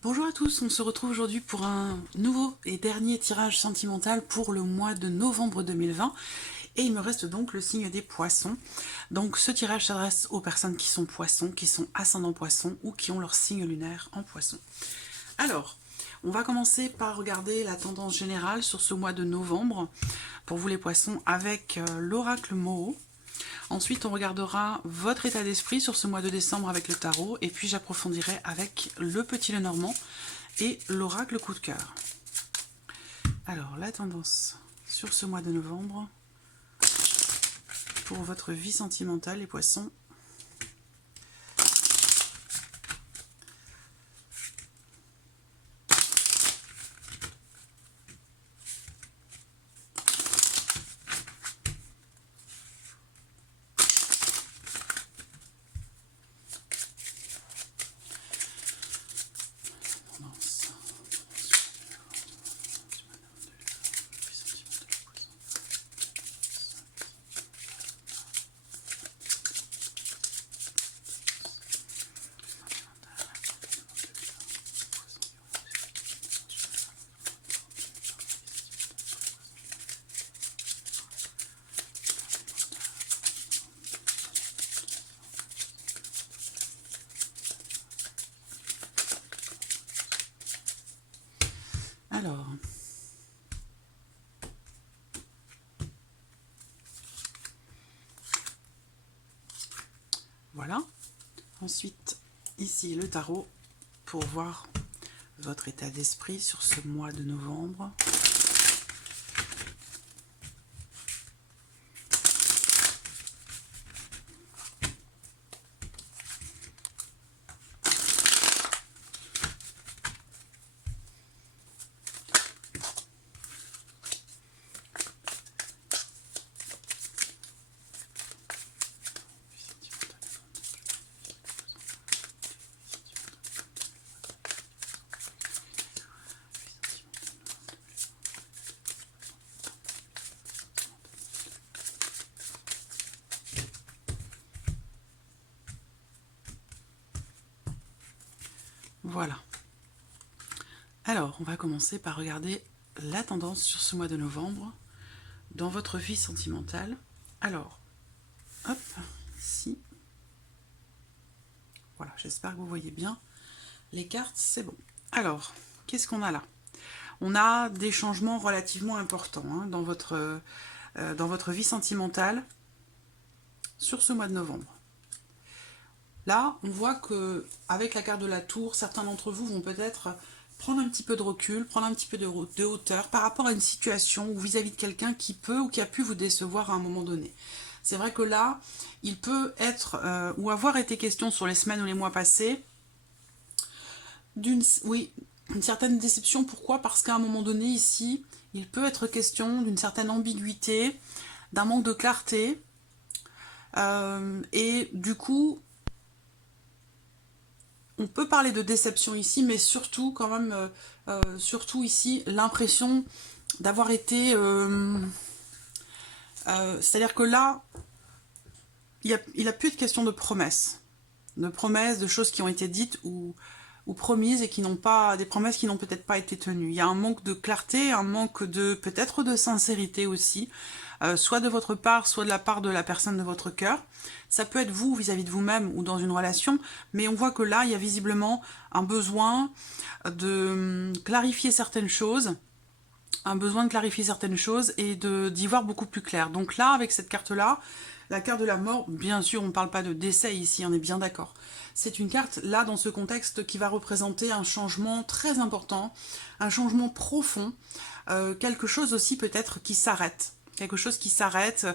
Bonjour à tous, on se retrouve aujourd'hui pour un nouveau et dernier tirage sentimental pour le mois de novembre 2020 et il me reste donc le signe des poissons. Donc ce tirage s'adresse aux personnes qui sont poissons, qui sont ascendants poissons ou qui ont leur signe lunaire en poisson. Alors, on va commencer par regarder la tendance générale sur ce mois de novembre pour vous les poissons avec l'oracle Moho. Ensuite, on regardera votre état d'esprit sur ce mois de décembre avec le tarot. Et puis, j'approfondirai avec le petit Lenormand et l'oracle coup de cœur. Alors, la tendance sur ce mois de novembre pour votre vie sentimentale, les poissons. Alors, voilà. Ensuite, ici le tarot pour voir votre état d'esprit sur ce mois de novembre. Voilà. Alors, on va commencer par regarder la tendance sur ce mois de novembre dans votre vie sentimentale. Alors, hop, ici. Voilà, j'espère que vous voyez bien. Les cartes, c'est bon. Alors, qu'est-ce qu'on a là? On a des changements relativement importants hein, dans votre vie sentimentale sur ce mois de novembre. Là, on voit que avec la carte de la tour, certains d'entre vous vont peut-être prendre un petit peu de recul, prendre un petit peu de hauteur par rapport à une situation ou vis-à-vis de quelqu'un qui peut ou qui a pu vous décevoir à un moment donné. C'est vrai que là, il peut être ou avoir été question sur les semaines ou les mois passés d'une certaine déception. Pourquoi? Parce qu'à un moment donné ici, il peut être question d'une certaine ambiguïté, d'un manque de clarté et du coup on peut parler de déception ici, mais surtout quand même, surtout ici, l'impression d'avoir été... c'est-à-dire que là, il a plus de question de promesses, de choses qui ont été dites ou promises et qui n'ont pas, des promesses qui n'ont peut-être pas été tenues. Il y a un manque de clarté, un manque de peut-être de sincérité aussi, soit de votre part, soit de la part de la personne de votre cœur. Ça peut être vous vis-à-vis de vous-même ou dans une relation, mais on voit que là, il y a visiblement un besoin de clarifier certaines choses, et d'y voir beaucoup plus clair. Donc là, avec cette carte-là, la carte de la mort, bien sûr, on ne parle pas de décès ici, on est bien d'accord. C'est une carte, là, dans ce contexte, qui va représenter un changement très important, un changement profond, quelque chose aussi peut-être qui s'arrête. Quelque chose qui s'arrête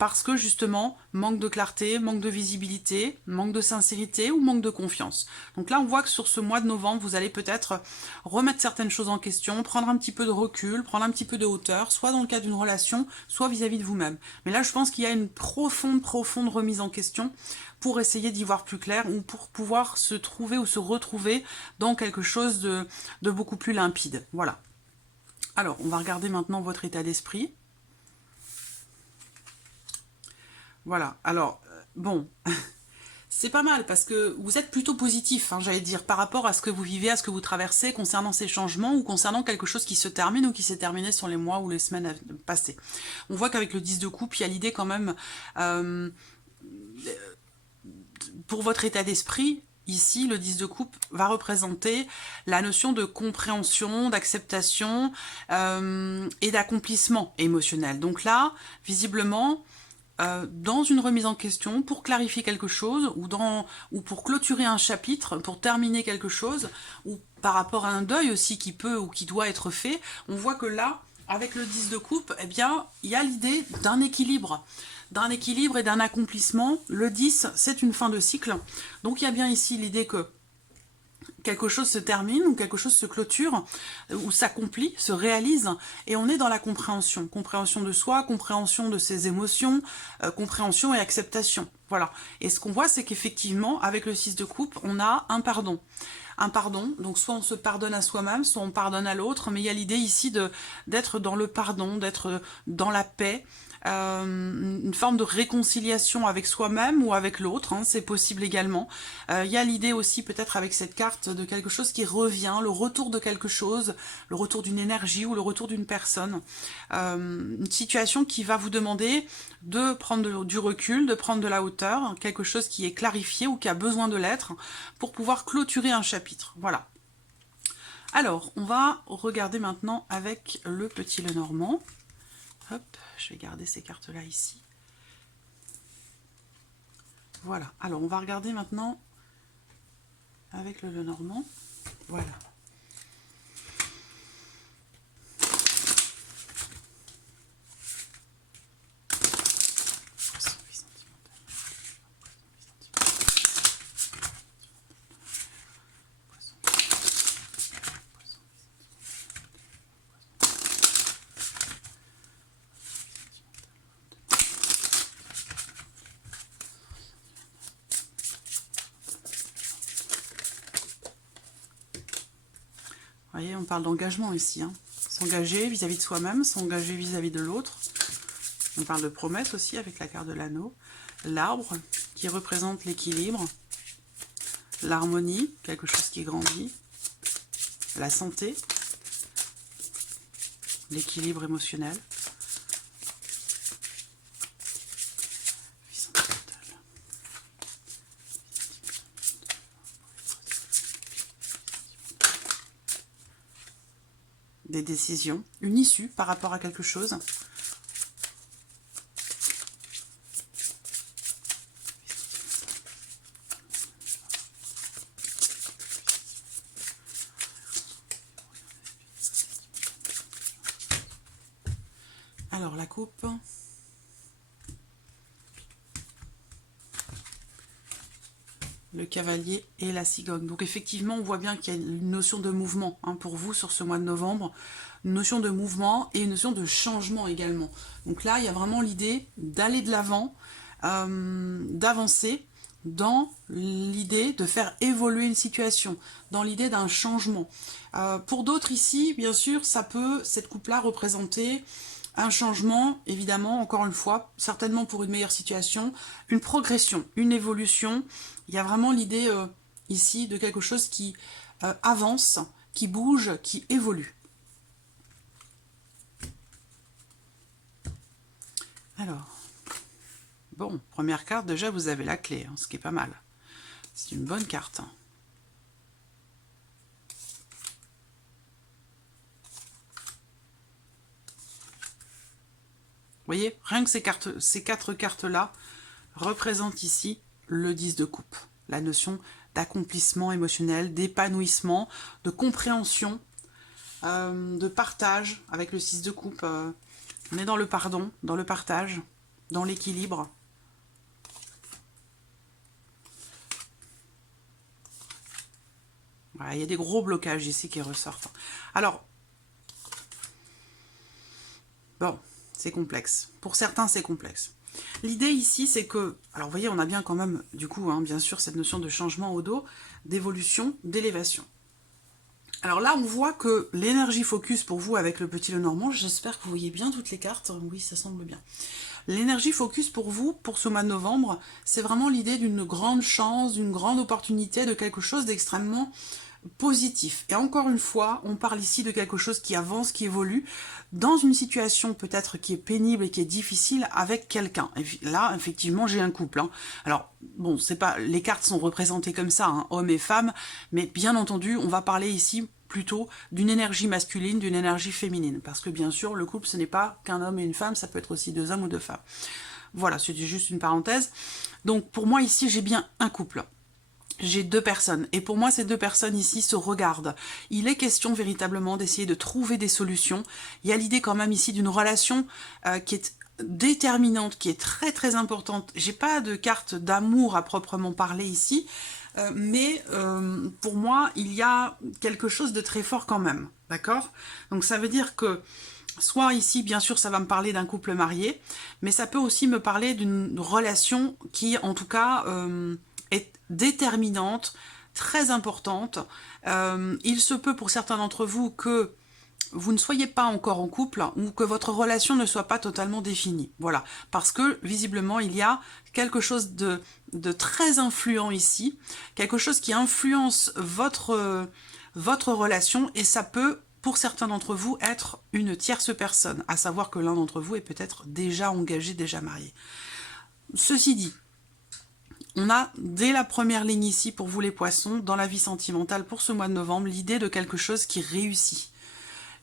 parce que justement, manque de clarté, manque de visibilité, manque de sincérité ou manque de confiance. Donc là, on voit que sur ce mois de novembre, vous allez peut-être remettre certaines choses en question, prendre un petit peu de recul, prendre un petit peu de hauteur, soit dans le cadre d'une relation, soit vis-à-vis de vous-même. Mais là, je pense qu'il y a une profonde remise en question pour essayer d'y voir plus clair ou pour pouvoir se trouver ou se retrouver dans quelque chose de beaucoup plus limpide. Voilà. Alors, on va regarder maintenant votre état d'esprit. Voilà, alors, bon, c'est pas mal parce que vous êtes plutôt positif, hein, j'allais dire, par rapport à ce que vous vivez, à ce que vous traversez concernant ces changements ou concernant quelque chose qui se termine ou qui s'est terminé sur les mois ou les semaines passées. On voit qu'avec le 10 de coupe, il y a l'idée quand même, pour votre état d'esprit, ici, le 10 de coupe va représenter la notion de compréhension, d'acceptation et d'accomplissement émotionnel. Donc là, visiblement, dans une remise en question, pour clarifier quelque chose, ou pour clôturer un chapitre, pour terminer quelque chose, ou par rapport à un deuil aussi qui peut ou qui doit être fait, on voit que là, avec le 10 de coupe, eh bien, il y a l'idée d'un équilibre et d'un accomplissement. Le 10, c'est une fin de cycle. Donc il y a bien ici l'idée que quelque chose se termine ou quelque chose se clôture ou s'accomplit, se réalise, et on est dans la compréhension. Compréhension de soi, compréhension de ses émotions, compréhension et acceptation. Voilà. Et ce qu'on voit, c'est qu'effectivement, avec le 6 de coupe, on a un pardon. Un pardon, donc soit on se pardonne à soi-même, soit on pardonne à l'autre, mais il y a l'idée ici d'être dans le pardon, d'être dans la paix, une forme de réconciliation avec soi-même ou avec l'autre, hein, c'est possible également. Il y a l'idée aussi peut-être avec cette carte de quelque chose qui revient, le retour de quelque chose, le retour d'une énergie ou le retour d'une personne. Une situation qui va vous demander de prendre du recul, de prendre de la hauteur, quelque chose qui est clarifié ou qui a besoin de l'être pour pouvoir clôturer un chapitre. Voilà. Alors, on va regarder maintenant avec le petit Lenormand. Hop, je vais garder ces cartes-là ici. Voilà, alors on va regarder maintenant avec le Lenormand. Voilà. Vous voyez, on parle d'engagement ici. Hein. S'engager vis-à-vis de soi-même, s'engager vis-à-vis de l'autre. On parle de promesse aussi avec la carte de l'anneau. L'arbre qui représente l'équilibre. L'harmonie, quelque chose qui grandit. La santé. L'équilibre émotionnel. Des décisions, une issue par rapport à quelque chose. Alors la coupe. Le cavalier et la cigogne. Donc effectivement, on voit bien qu'il y a une notion de mouvement hein, pour vous sur ce mois de novembre. Une notion de mouvement et une notion de changement également. Donc là, il y a vraiment l'idée d'aller de l'avant, d'avancer dans l'idée de faire évoluer une situation, dans l'idée d'un changement. Pour d'autres ici, bien sûr, ça peut, cette coupe-là, représenter un changement, évidemment, encore une fois, certainement pour une meilleure situation, une progression, une évolution. Il y a vraiment l'idée ici de quelque chose qui avance, qui bouge, qui évolue. Alors, bon, première carte, déjà vous avez la clé, hein, ce qui est pas mal. C'est une bonne carte. Vous voyez, rien que ces quatre cartes-là représentent ici le 10 de coupe. La notion d'accomplissement émotionnel, d'épanouissement, de compréhension, de partage avec le 6 de coupe. On est dans le pardon, dans le partage, dans l'équilibre. Voilà, il y a des gros blocages ici qui ressortent. Alors, bon, c'est complexe. Pour certains, c'est complexe. L'idée ici, c'est que, alors vous voyez, on a bien quand même, du coup, hein, bien sûr, cette notion de changement au dos, d'évolution, d'élévation. Alors là, on voit que l'énergie focus pour vous avec le petit Lenormand, j'espère que vous voyez bien toutes les cartes, oui, ça semble bien. L'énergie focus pour vous, pour ce mois de novembre, c'est vraiment l'idée d'une grande chance, d'une grande opportunité, de quelque chose d'extrêmement positif. Et encore une fois, on parle ici de quelque chose qui avance, qui évolue, dans une situation peut-être qui est pénible et qui est difficile avec quelqu'un. Là, effectivement, j'ai un couple. Hein. Alors, bon, c'est pas, les cartes sont représentées comme ça, hein, hommes et femmes, mais bien entendu, on va parler ici plutôt d'une énergie masculine, d'une énergie féminine. Parce que bien sûr, le couple, ce n'est pas qu'un homme et une femme, ça peut être aussi deux hommes ou deux femmes. Voilà, c'était juste une parenthèse. Donc, pour moi, ici, j'ai bien un couple. J'ai deux personnes, et pour moi ces deux personnes ici se regardent. Il est question véritablement d'essayer de trouver des solutions. Il y a l'idée quand même ici d'une relation qui est déterminante, qui est très très importante. J'ai pas de carte d'amour à proprement parler ici, mais pour moi il y a quelque chose de très fort quand même, d'accord? Donc ça veut dire que soit ici, bien sûr, ça va me parler d'un couple marié, mais ça peut aussi me parler d'une relation qui, en tout cas, est déterminante, très importante. Il se peut pour certains d'entre vous que vous ne soyez pas encore en couple ou que votre relation ne soit pas totalement définie. Voilà, parce que visiblement, il y a quelque chose de très influent ici, quelque chose qui influence votre relation et ça peut pour certains d'entre vous, être une tierce personne, à savoir que l'un d'entre vous est peut-être déjà engagé, déjà marié. Ceci dit, on a dès la première ligne ici, pour vous les poissons, dans la vie sentimentale pour ce mois de novembre, l'idée de quelque chose qui réussit.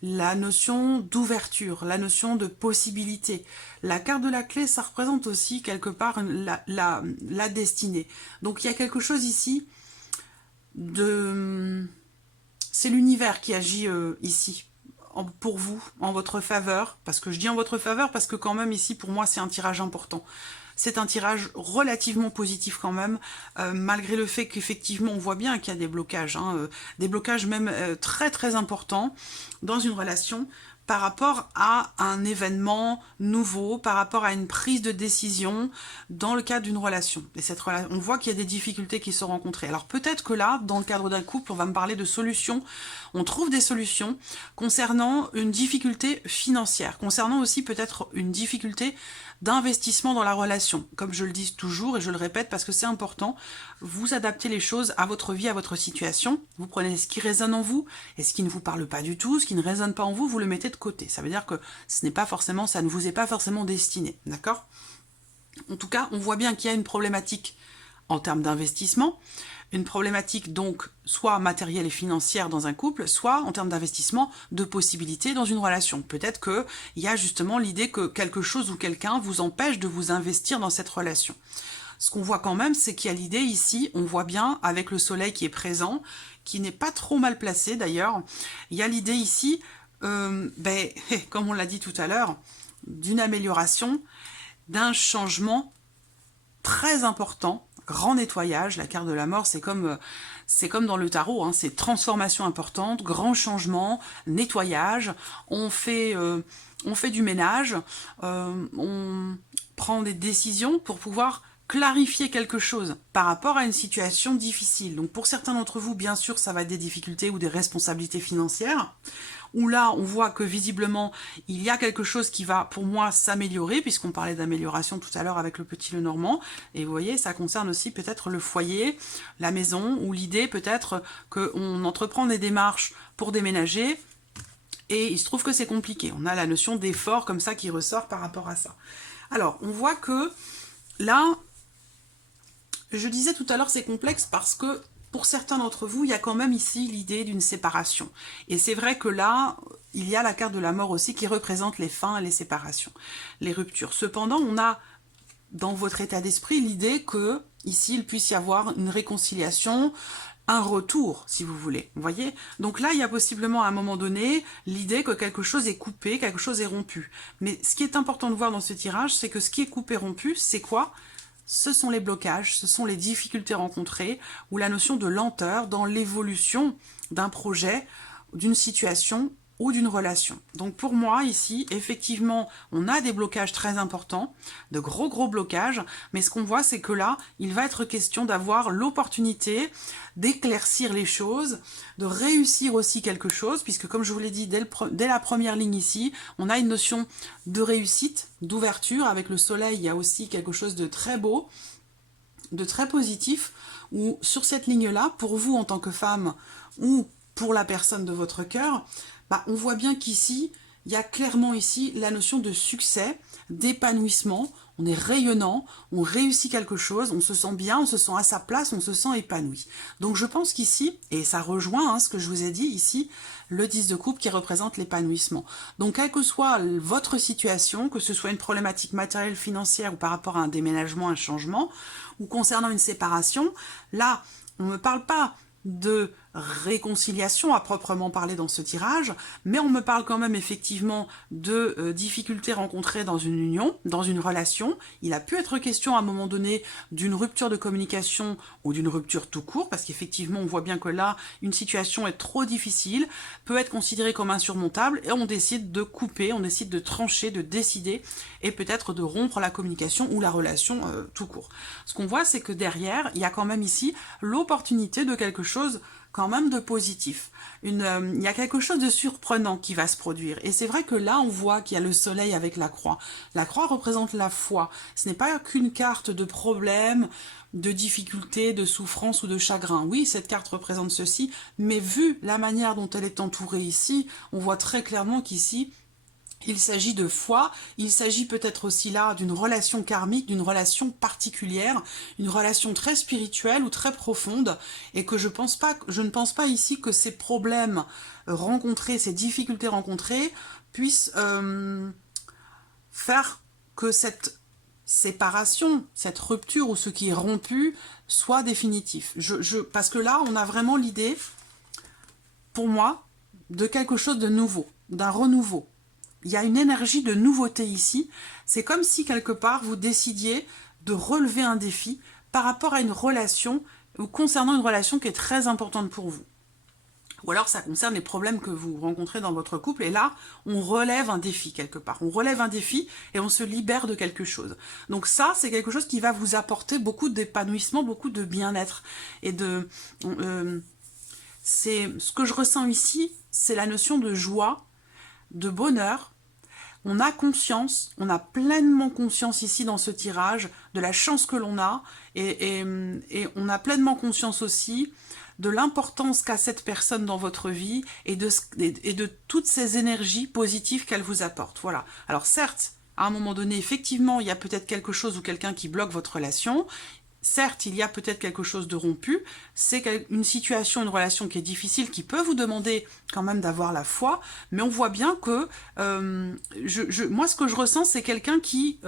La notion d'ouverture, la notion de possibilité. La carte de la clé, ça représente aussi quelque part la destinée. Donc il y a quelque chose ici de... C'est l'univers qui agit ici, pour vous, en votre faveur. Parce que je dis en votre faveur, parce que quand même ici, pour moi, c'est un tirage important. C'est un tirage relativement positif quand même, malgré le fait qu'effectivement, on voit bien qu'il y a des blocages. Des blocages même très très importants dans une relation, par rapport à un événement nouveau, par rapport à une prise de décision dans le cadre d'une relation. Et cette relation, on voit qu'il y a des difficultés qui sont rencontrées. Alors peut-être que là, dans le cadre d'un couple, on va me parler de solutions. On trouve des solutions concernant une difficulté financière, concernant aussi peut-être une difficulté d'investissement dans la relation. Comme je le dis toujours et je le répète parce que c'est important, vous adaptez les choses à votre vie, à votre situation. Vous prenez ce qui résonne en vous et ce qui ne vous parle pas du tout, ce qui ne résonne pas en vous, vous le mettez de côté. Ça veut dire que ce n'est pas forcément, ça ne vous est pas forcément destiné, d'accord? En tout cas, on voit bien qu'il y a une problématique en termes d'investissement, une problématique donc soit matérielle et financière dans un couple, soit en termes d'investissement, de possibilités dans une relation. Peut-être qu'il y a justement l'idée que quelque chose ou quelqu'un vous empêche de vous investir dans cette relation. Ce qu'on voit quand même, c'est qu'il y a l'idée ici, on voit bien avec le soleil qui est présent, qui n'est pas trop mal placé d'ailleurs, il y a l'idée ici, comme on l'a dit tout à l'heure, d'une amélioration, d'un changement très important, grand nettoyage. La carte de la mort, c'est comme dans le tarot, c'est transformation importante, grand changement, nettoyage, on fait du ménage, on prend des décisions pour pouvoir clarifier quelque chose par rapport à une situation difficile. Donc pour certains d'entre vous, bien sûr, ça va être des difficultés ou des responsabilités financières, où là, on voit que visiblement, il y a quelque chose qui va, pour moi, s'améliorer, puisqu'on parlait d'amélioration tout à l'heure avec le petit Lenormand, et vous voyez, ça concerne aussi peut-être le foyer, la maison, ou l'idée peut-être qu'on entreprend des démarches pour déménager, et il se trouve que c'est compliqué. On a la notion d'effort comme ça qui ressort par rapport à ça. Alors, on voit que là, je disais tout à l'heure, c'est complexe parce que pour certains d'entre vous, il y a quand même ici l'idée d'une séparation. Et c'est vrai que là, il y a la carte de la mort aussi qui représente les fins et les séparations, les ruptures. Cependant, on a dans votre état d'esprit l'idée que ici, il puisse y avoir une réconciliation, un retour, si vous voulez. Vous voyez? Donc là, il y a possiblement à un moment donné l'idée que quelque chose est coupé, quelque chose est rompu. Mais ce qui est important de voir dans ce tirage, c'est que ce qui est coupé, rompu, c'est quoi? Ce sont les blocages, ce sont les difficultés rencontrées, ou la notion de lenteur dans l'évolution d'un projet, d'une situation ou d'une relation. Donc pour moi ici, effectivement, on a des blocages très importants, de gros blocages, mais ce qu'on voit c'est que là, il va être question d'avoir l'opportunité d'éclaircir les choses, de réussir aussi quelque chose, puisque comme je vous l'ai dit dès la première ligne ici, on a une notion de réussite, d'ouverture, avec le soleil, il y a aussi quelque chose de très beau, de très positif, où sur cette ligne-là, pour vous en tant que femme, ou pour la personne de votre cœur, on voit bien qu'ici, il y a clairement ici la notion de succès, d'épanouissement, on est rayonnant, on réussit quelque chose, on se sent bien, on se sent à sa place, on se sent épanoui. Donc je pense qu'ici, et ça rejoint ce que je vous ai dit ici, le 10 de coupe qui représente l'épanouissement. Donc quelle que soit votre situation, que ce soit une problématique matérielle, financière ou par rapport à un déménagement, un changement, ou concernant une séparation, là, on ne me parle pas de réconciliation à proprement parler dans ce tirage, mais on me parle quand même effectivement de difficultés rencontrées dans une union, dans une relation. Il a pu être question à un moment donné d'une rupture de communication ou d'une rupture tout court, parce qu'effectivement on voit bien que là, une situation est trop difficile, peut être considérée comme insurmontable, et on décide de couper, on décide de trancher, de décider, et peut-être de rompre la communication ou la relation tout court. Ce qu'on voit, c'est que derrière, il y a quand même ici l'opportunité de quelque chose quand même de positif. Il y a quelque chose de surprenant qui va se produire. Et c'est vrai que là, on voit qu'il y a le soleil avec la croix. La croix représente la foi. Ce n'est pas qu'une carte de problème, de difficulté, de souffrance ou de chagrin. Oui, cette carte représente ceci, mais vu la manière dont elle est entourée ici, on voit très clairement qu'ici, il s'agit de foi, il s'agit peut-être aussi là d'une relation karmique, d'une relation particulière, une relation très spirituelle ou très profonde, et que je ne pense pas ici que ces problèmes rencontrés, ces difficultés rencontrées, puissent faire que cette séparation, cette rupture ou ce qui est rompu soit définitif. Parce que là, on a vraiment l'idée, pour moi, de quelque chose de nouveau, d'un renouveau. Il y a une énergie de nouveauté ici. C'est comme si, quelque part, vous décidiez de relever un défi par rapport à une relation ou concernant une relation qui est très importante pour vous. Ou alors, ça concerne les problèmes que vous rencontrez dans votre couple. Et là, on relève un défi, quelque part. On relève un défi et on se libère de quelque chose. Donc ça, c'est quelque chose qui va vous apporter beaucoup d'épanouissement, beaucoup de bien-être. Et c'est ce que je ressens ici, c'est la notion de joie, de bonheur. On a conscience, on a pleinement conscience ici dans ce tirage de la chance que l'on a et on a pleinement conscience aussi de l'importance qu'a cette personne dans votre vie et de toutes ces énergies positives qu'elle vous apporte. Voilà. Alors certes, à un moment donné, effectivement, il y a peut-être quelque chose ou quelqu'un qui bloque votre relation. Certes, il y a peut-être quelque chose de rompu, c'est une situation, une relation qui est difficile, qui peut vous demander quand même d'avoir la foi, mais on voit bien que moi, ce que je ressens, c'est quelqu'un qui,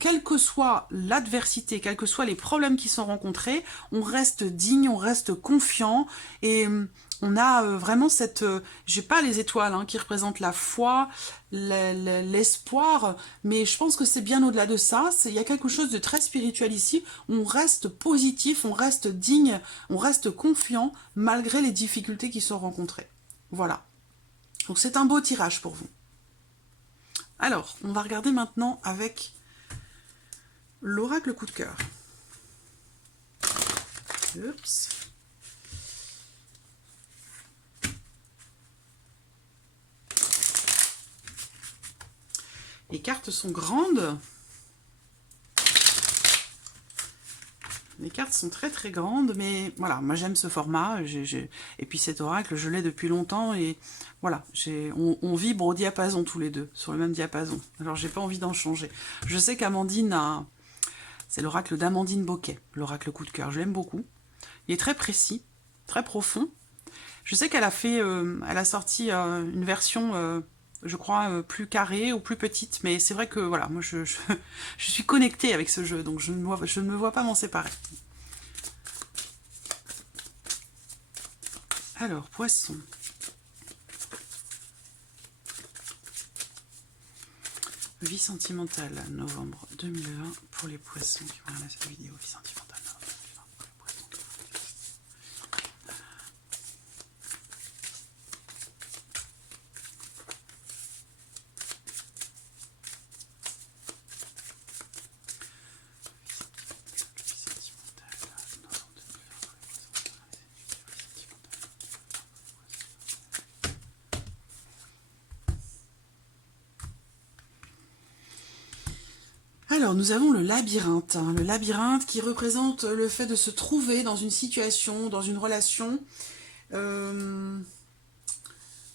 quelle que soit l'adversité, quels que soient les problèmes qui sont rencontrés, on reste digne, on reste confiant, et on a vraiment cette... j'ai pas les étoiles qui représentent la foi, l'espoir, mais je pense que c'est bien au-delà de ça. Il y a quelque chose de très spirituel ici. On reste positif, on reste digne, on reste confiant, malgré les difficultés qui sont rencontrées. Voilà. Donc c'est un beau tirage pour vous. Alors, on va regarder maintenant avec l'oracle coup de cœur. Oups. Les cartes sont grandes. Les cartes sont très très grandes, mais voilà, moi j'aime ce format. Et puis cet oracle, je l'ai depuis longtemps et voilà, on vibre au diapason tous les deux, sur le même diapason. Alors j'ai pas envie d'en changer. Je sais qu'Amandine a... C'est l'oracle d'Amandine Boquet, l'oracle coup de cœur. Je l'aime beaucoup. Il est très précis, très profond. Je sais qu'elle a fait, elle a sorti une version... je crois, plus carrée ou plus petite. Mais c'est vrai que, voilà, moi, je suis connectée avec ce jeu, donc je ne me vois pas m'en séparer. Alors, Poisson. Vie sentimentale, novembre 2020, pour les poissons qui vont regarder cette vidéo. Vie sentimentale, novembre 2020, pour les poissons qui vont regarder cette vidéo. Alors, nous avons le labyrinthe. Le labyrinthe qui représente le fait de se trouver dans une situation, dans une relation où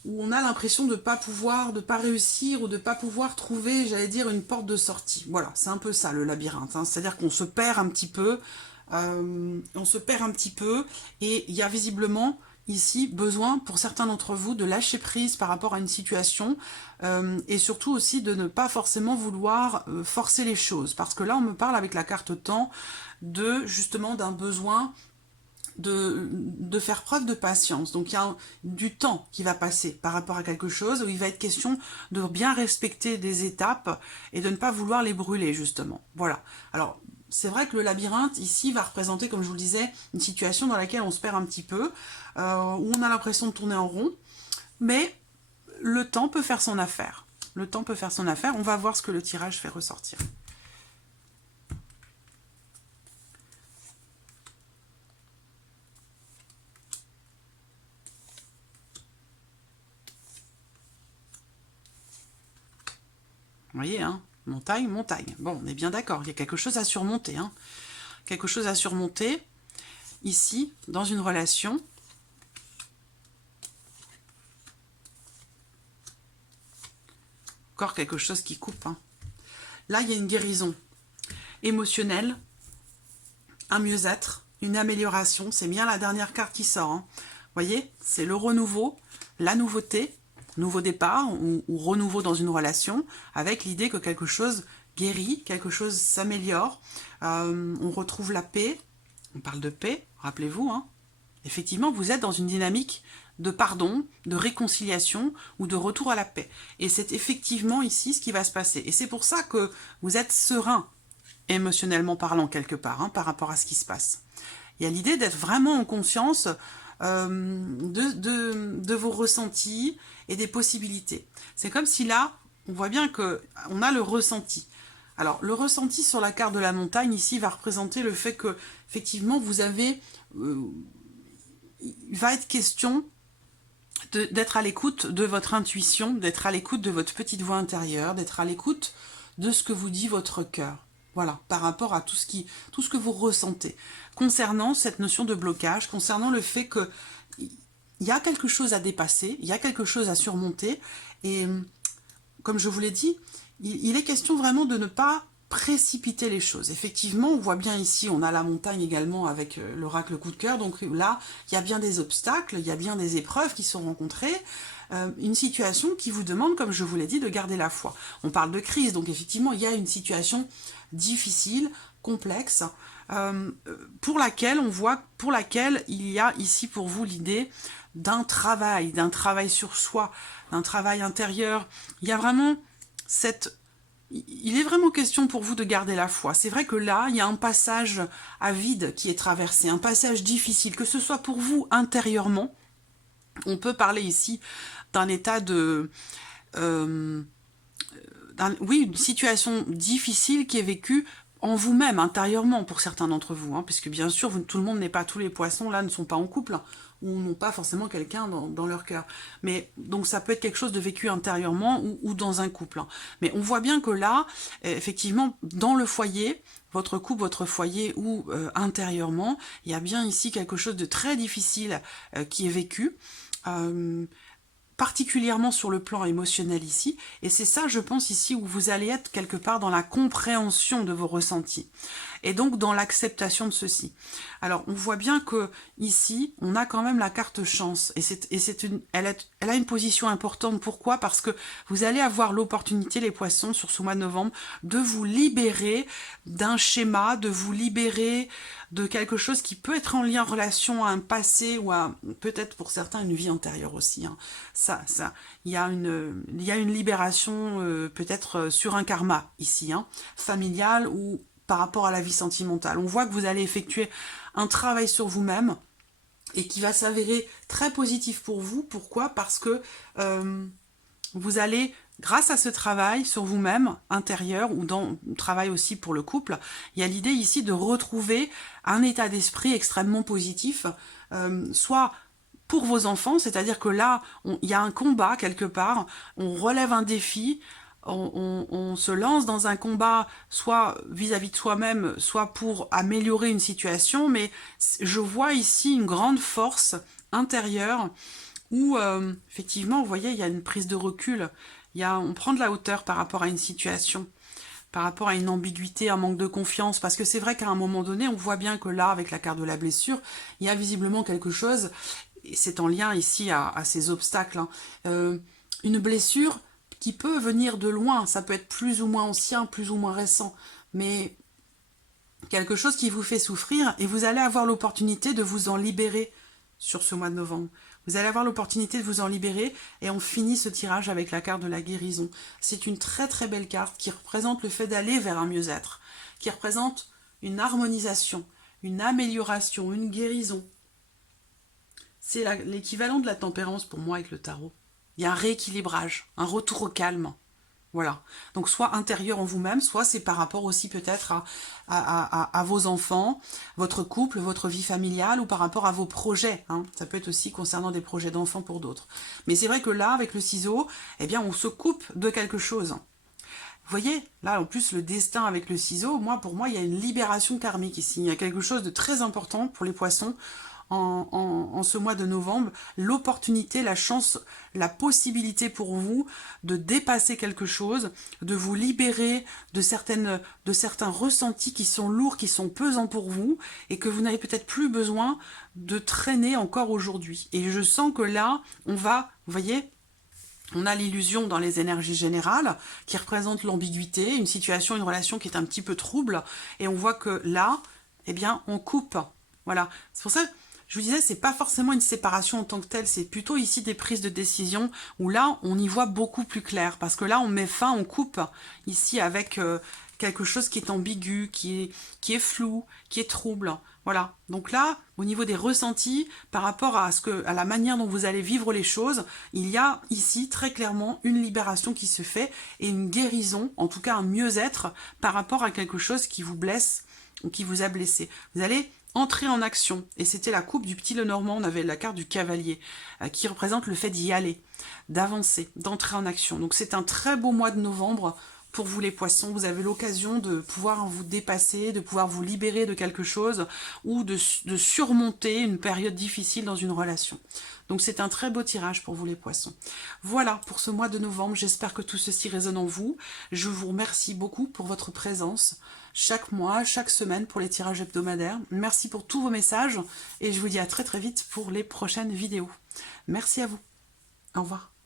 on a l'impression de pas pouvoir, de pas réussir ou de pas pouvoir trouver, j'allais dire, une porte de sortie. Voilà, c'est un peu ça le labyrinthe. C'est-à-dire qu'on se perd un petit peu, et il y a visiblement ici besoin pour certains d'entre vous de lâcher prise par rapport à une situation et surtout aussi de ne pas forcément vouloir forcer les choses. Parce que là, on me parle avec la carte temps de justement d'un besoin de faire preuve de patience. Donc il y a du temps qui va passer par rapport à quelque chose où il va être question de bien respecter des étapes et de ne pas vouloir les brûler justement. Voilà. Alors c'est vrai que le labyrinthe ici va représenter, comme je vous le disais, une situation dans laquelle on se perd un petit peu, où on a l'impression de tourner en rond, mais le temps peut faire son affaire. Le temps peut faire son affaire. On va voir ce que le tirage fait ressortir. Vous voyez, hein, montagne, montagne. Bon, on est bien d'accord, il y a quelque chose à surmonter. Hein. Quelque chose à surmonter, ici, dans une relation. Encore quelque chose qui coupe. Hein. Là, il y a une guérison émotionnelle, un mieux-être, une amélioration. C'est bien la dernière carte qui sort. Hein. Vous voyez, c'est le renouveau, la nouveauté, nouveau départ ou renouveau dans une relation, avec l'idée que quelque chose guérit, quelque chose s'améliore, on retrouve la paix, on parle de paix, rappelez-vous, hein. Effectivement, vous êtes dans une dynamique de pardon, de réconciliation ou de retour à la paix. Et c'est effectivement ici ce qui va se passer. Et c'est pour ça que vous êtes serein, émotionnellement parlant quelque part, hein, par rapport à ce qui se passe. Il y a l'idée d'être vraiment en conscience de vos ressentis et des possibilités. C'est comme si là, on voit bien qu'on a le ressenti. Alors, le ressenti sur la carte de la montagne, ici, va représenter le fait que, effectivement, vous avez... il va être question d'être à l'écoute de votre intuition, d'être à l'écoute de votre petite voix intérieure, d'être à l'écoute de ce que vous dit votre cœur. Voilà, par rapport à tout ce que vous ressentez. Concernant cette notion de blocage, concernant le fait que il y a quelque chose à dépasser, il y a quelque chose à surmonter, et comme je vous l'ai dit, il est question vraiment de ne pas précipiter les choses. Effectivement, on voit bien ici, on a la montagne également avec l'oracle coup de cœur, donc là, il y a bien des obstacles, il y a bien des épreuves qui sont rencontrées, une situation qui vous demande, comme je vous l'ai dit, de garder la foi. On parle de crise, donc effectivement, il y a une situation difficile, complexe, pour laquelle il y a ici pour vous l'idée d'un travail sur soi, d'un travail intérieur. Il y a vraiment il est vraiment question pour vous de garder la foi. C'est vrai que là, il y a un passage à vide qui est traversé, un passage difficile, que ce soit pour vous intérieurement. On peut parler ici d'un état de... oui, une situation difficile qui est vécue en vous-même, intérieurement, pour certains d'entre vous, hein, puisque bien sûr, tout le monde n'est pas, tous les poissons, là, ne sont pas en couple, hein, ou n'ont pas forcément quelqu'un dans leur cœur. Mais donc ça peut être quelque chose de vécu intérieurement ou dans un couple. Hein. Mais on voit bien que là, effectivement, dans le foyer, votre couple, votre foyer ou intérieurement, il y a bien ici quelque chose de très difficile qui est vécu. Particulièrement sur le plan émotionnel ici, et c'est ça, je pense, ici, où vous allez être quelque part dans la compréhension de vos ressentis, et donc dans l'acceptation de ceci. Alors, on voit bien que ici, on a quand même la carte chance, et elle a une position importante. Pourquoi? Parce que vous allez avoir l'opportunité, les poissons, sur ce mois de novembre, de vous libérer d'un schéma, de vous libérer de quelque chose qui peut être en lien, en relation à un passé ou à peut-être pour certains une vie antérieure aussi. Hein. Il y a une libération peut-être sur un karma ici, hein, familial ou par rapport à la vie sentimentale. On voit que vous allez effectuer un travail sur vous-même et qui va s'avérer très positif pour vous. Pourquoi? Parce que vous allez, grâce à ce travail sur vous-même, intérieur, ou dans le travail aussi pour le couple, il y a l'idée ici de retrouver un état d'esprit extrêmement positif, soit pour vos enfants, c'est-à-dire que là, il y a un combat quelque part, on relève un défi, on se lance dans un combat, soit vis-à-vis de soi-même, soit pour améliorer une situation, mais je vois ici une grande force intérieure où, effectivement, vous voyez, il y a une prise de recul, on prend de la hauteur par rapport à une situation, par rapport à une ambiguïté, un manque de confiance, parce que c'est vrai qu'à un moment donné, on voit bien que là, avec la carte de la blessure, il y a visiblement quelque chose, et c'est en lien ici à ces obstacles, hein, une blessure qui peut venir de loin, ça peut être plus ou moins ancien, plus ou moins récent, mais quelque chose qui vous fait souffrir, et vous allez avoir l'opportunité de vous en libérer sur ce mois de novembre. Vous allez avoir l'opportunité de vous en libérer, et on finit ce tirage avec la carte de la guérison. C'est une très très belle carte qui représente le fait d'aller vers un mieux-être, qui représente une harmonisation, une amélioration, une guérison. C'est l'équivalent de la tempérance pour moi avec le tarot. Il y a un rééquilibrage, un retour au calme. Voilà. Donc soit intérieur en vous-même, soit c'est par rapport aussi peut-être à vos enfants, votre couple, votre vie familiale, ou par rapport à vos projets. Hein. Ça peut être aussi concernant des projets d'enfants pour d'autres. Mais c'est vrai que là, avec le ciseau, eh bien, on se coupe de quelque chose. Vous voyez, là, en plus, le destin avec le ciseau, pour moi, il y a une libération karmique ici. Il y a quelque chose de très important pour les poissons en ce mois de novembre. L'opportunité, la chance, la possibilité pour vous de dépasser quelque chose, de vous libérer de certains ressentis qui sont lourds, qui sont pesants pour vous, et que vous n'avez peut-être plus besoin de traîner encore aujourd'hui. Et je sens que là, on va, vous voyez, on a l'illusion dans les énergies générales qui représente l'ambiguïté, une situation, une relation qui est un petit peu trouble, et on voit que là, eh bien, on coupe. Voilà. C'est pour ça que je vous disais, c'est pas forcément une séparation en tant que telle, c'est plutôt ici des prises de décision où là, on y voit beaucoup plus clair, parce que là, on met fin, on coupe ici avec quelque chose qui est ambigu, qui est flou, qui est trouble. Voilà. Donc là, au niveau des ressentis, par rapport à la manière dont vous allez vivre les choses, il y a ici très clairement une libération qui se fait et une guérison, en tout cas un mieux-être par rapport à quelque chose qui vous blesse ou qui vous a blessé. Vous allez entrer en action. Et c'était la coupe du petit Lenormand, on avait la carte du cavalier, qui représente le fait d'y aller, d'avancer, d'entrer en action. Donc c'est un très beau mois de novembre pour vous les poissons. Vous avez l'occasion de pouvoir vous dépasser, de pouvoir vous libérer de quelque chose, ou de surmonter une période difficile dans une relation. Donc c'est un très beau tirage pour vous les poissons. Voilà pour ce mois de novembre, j'espère que tout ceci résonne en vous. Je vous remercie beaucoup pour votre présence chaque mois, chaque semaine pour les tirages hebdomadaires. Merci pour tous vos messages et je vous dis à très très vite pour les prochaines vidéos. Merci à vous. Au revoir.